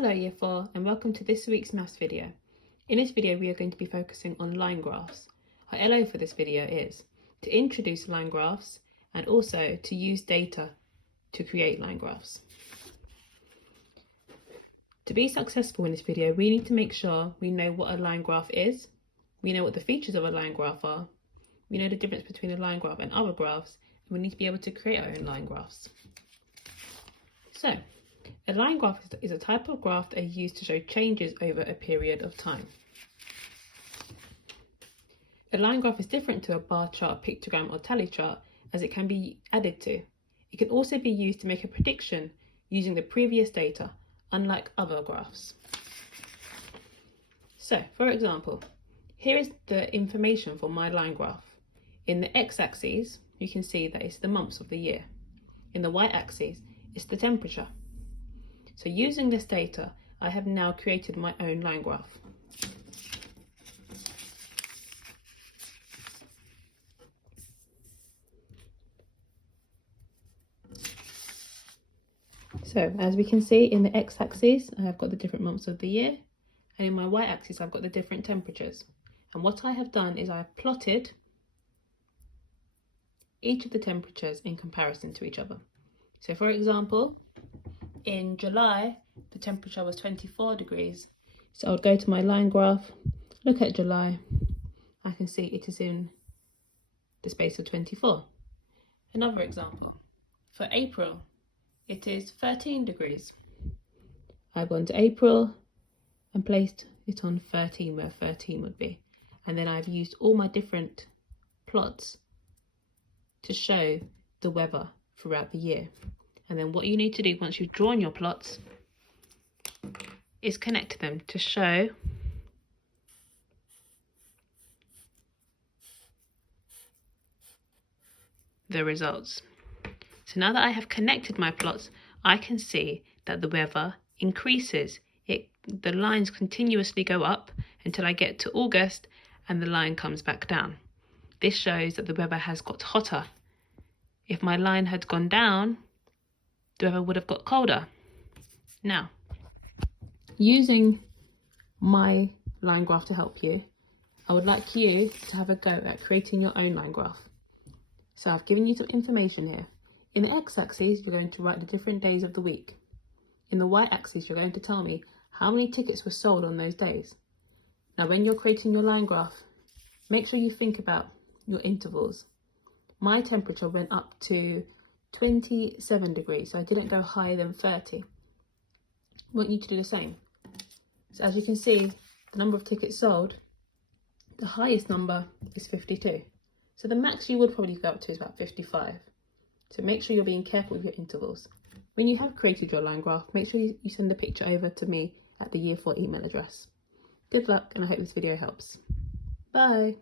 Hello Year 4 and welcome to this week's maths video. In this video we are going to be focusing on line graphs. Our LO for this video is to introduce line graphs and also to use data to create line graphs. To be successful in this video we need to make sure we know what a line graph is, we know what the features of a line graph are, we know the difference between a line graph and other graphs, and we need to be able to create our own line graphs. So, a line graph is a type of graph that is used to show changes over a period of time. A line graph is different to a bar chart, pictogram or tally chart as it can be added to. It can also be used to make a prediction using the previous data, unlike other graphs. So, for example, here is the information for my line graph. In the x-axis, you can see that it's the months of the year. In the y-axis, it's the temperature. So using this data, I have now created my own line graph. So as we can see in the x-axis, I have got the different months of the year, and in my y-axis, I've got the different temperatures. And what I have done is I have plotted each of the temperatures in comparison to each other. So for example, in July, the temperature was 24 degrees. So I would go to my line graph, look at July. I can see it is in the space of 24. Another example, for April, it is 13 degrees. I've gone to April and placed it on 13, where 13 would be. And then I've used all my different plots to show the weather throughout the year. And then what you need to do once you've drawn your plots is connect them to show the results. So now that I have connected my plots, I can see that the weather increases. The lines continuously go up until I get to August and the line comes back down. This shows that the weather has got hotter. If my line had gone down, the weather would have got colder. Now, using my line graph to help you, I would like you to have a go at creating your own line graph. So I've given you some information here. In the x-axis, you're going to write the different days of the week. In the y-axis, you're going to tell me how many tickets were sold on those days. Now, when you're creating your line graph, make sure you think about your intervals. My temperature went up to 27 degrees, so I didn't go higher than 30. I want you to do the same. So as you can see, the number of tickets sold, the highest number is 52. So the max you would probably go up to is about 55. So make sure you're being careful with your intervals. When you have created your line graph, make sure you send the picture over to me at the Year 4 email address. Good luck, and I hope this video helps. Bye.